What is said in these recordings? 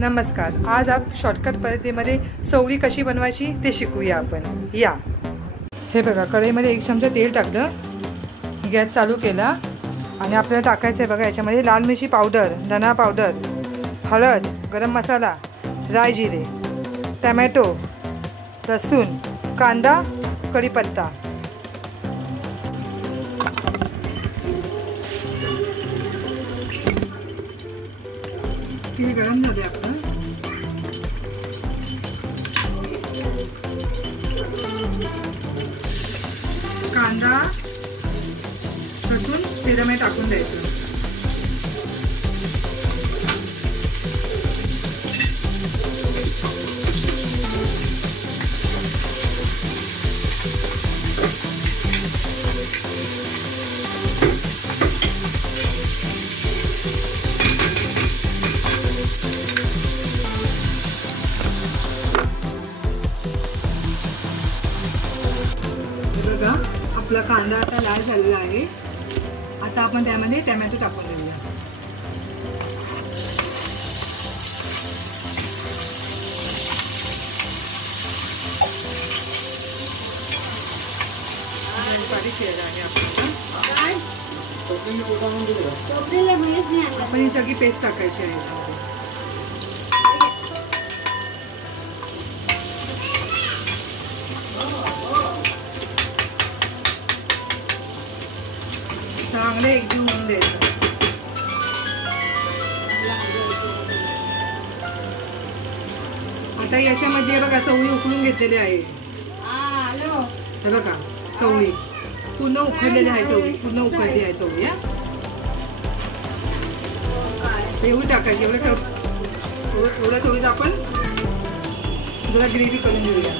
नमस्कार. आज आप शॉर्टकट पद्धतीमध्ये चवळी कशी बनवायची ते शिकूया आपण. या हे बघा, कढईमध्ये 1 चमचा तेल टाकलं, गॅस चालू केला आणि आपल्याला टाकायचं आहे बघा याच्यामध्ये लाल मिरची पावडर, धना पावडर, हळद, गरम मसाला, राई जिरे, टमॅटो, लसूण, कांदा, कढीपत्ता. तेल गरम झाले आपलं. कांदा, लसूण, जिरं टाकून द्यायचं. बघा, आपला कांदा आता लाल झालेला आहे. आता आपण त्यामध्ये टोमॅटो टाकून देऊया. आपण ही सगळी पेस्ट टाकायची आहे. चांगले एकजीव होऊन द्यायचं. आता याच्यामध्ये बघा चवळी उकळून घेतलेली आहे. हे बघा, चवळी पूर्ण उकडलेली आहे. चवळी पूर्ण उकडली आहे चवळी. एवढी टाकायची. एवढ्या चवळीचं आपण जरा ग्रेव्ही करून घेऊया.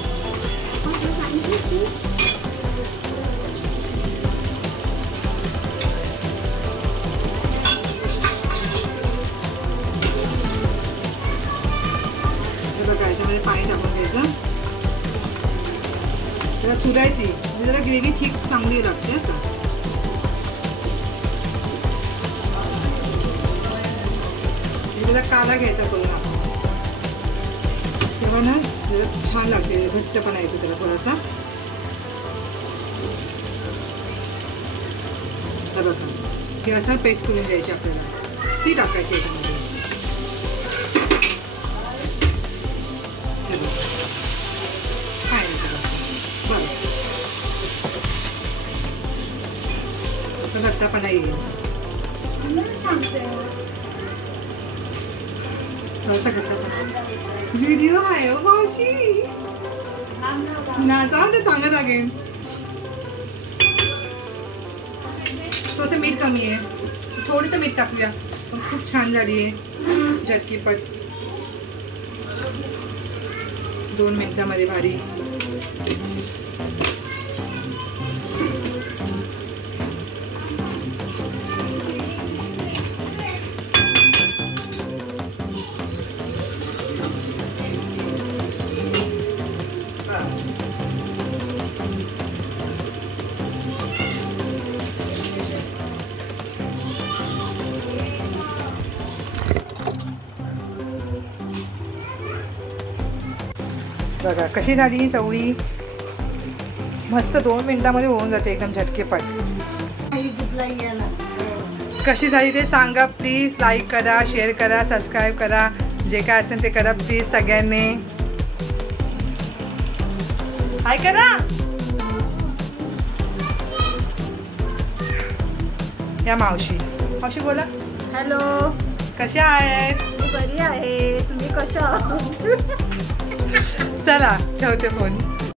याच्यामध्ये पाणी टाकून द्यायचं. जरा चुरायची म्हणजे जरा ग्रेव्ही थिक चांगली लागते. जरा काला घ्यायचा करून आपण, तेव्हा ना जरा छान लागते. घट्टपणा येतो त्याला थोडासा. बघा, हे असं पेस्ट करून द्यायची आपल्याला. ती टाकायची याच्यामध्ये. घट्टपणा येईल. व्हिडिओ आहे मावशी ना, जाऊन ते चांगलं लागेल. थोडंसं मीठ कमी आहे, थोडंसं मीठ टाकूया. पण खूप छान झाली आहे झटकीपट. 2 मिनिटामध्ये भारी. बघा कशी झाली ही चवळी. मस्त 2 मिनिटामध्ये होऊन जाते एकदम झटकेपट. कशी झाली ते सांगा प्लीज. लाईक करा, शेअर करा, सबस्क्राईब करा. जे काय असेल ते करा प्लीज सगळ्यांनी. हाय करा. या मावशी बोला. हॅलो, कशा आहेत? मी बरी आहे. तुम्ही कशा आहात? चला ठेवते फोन.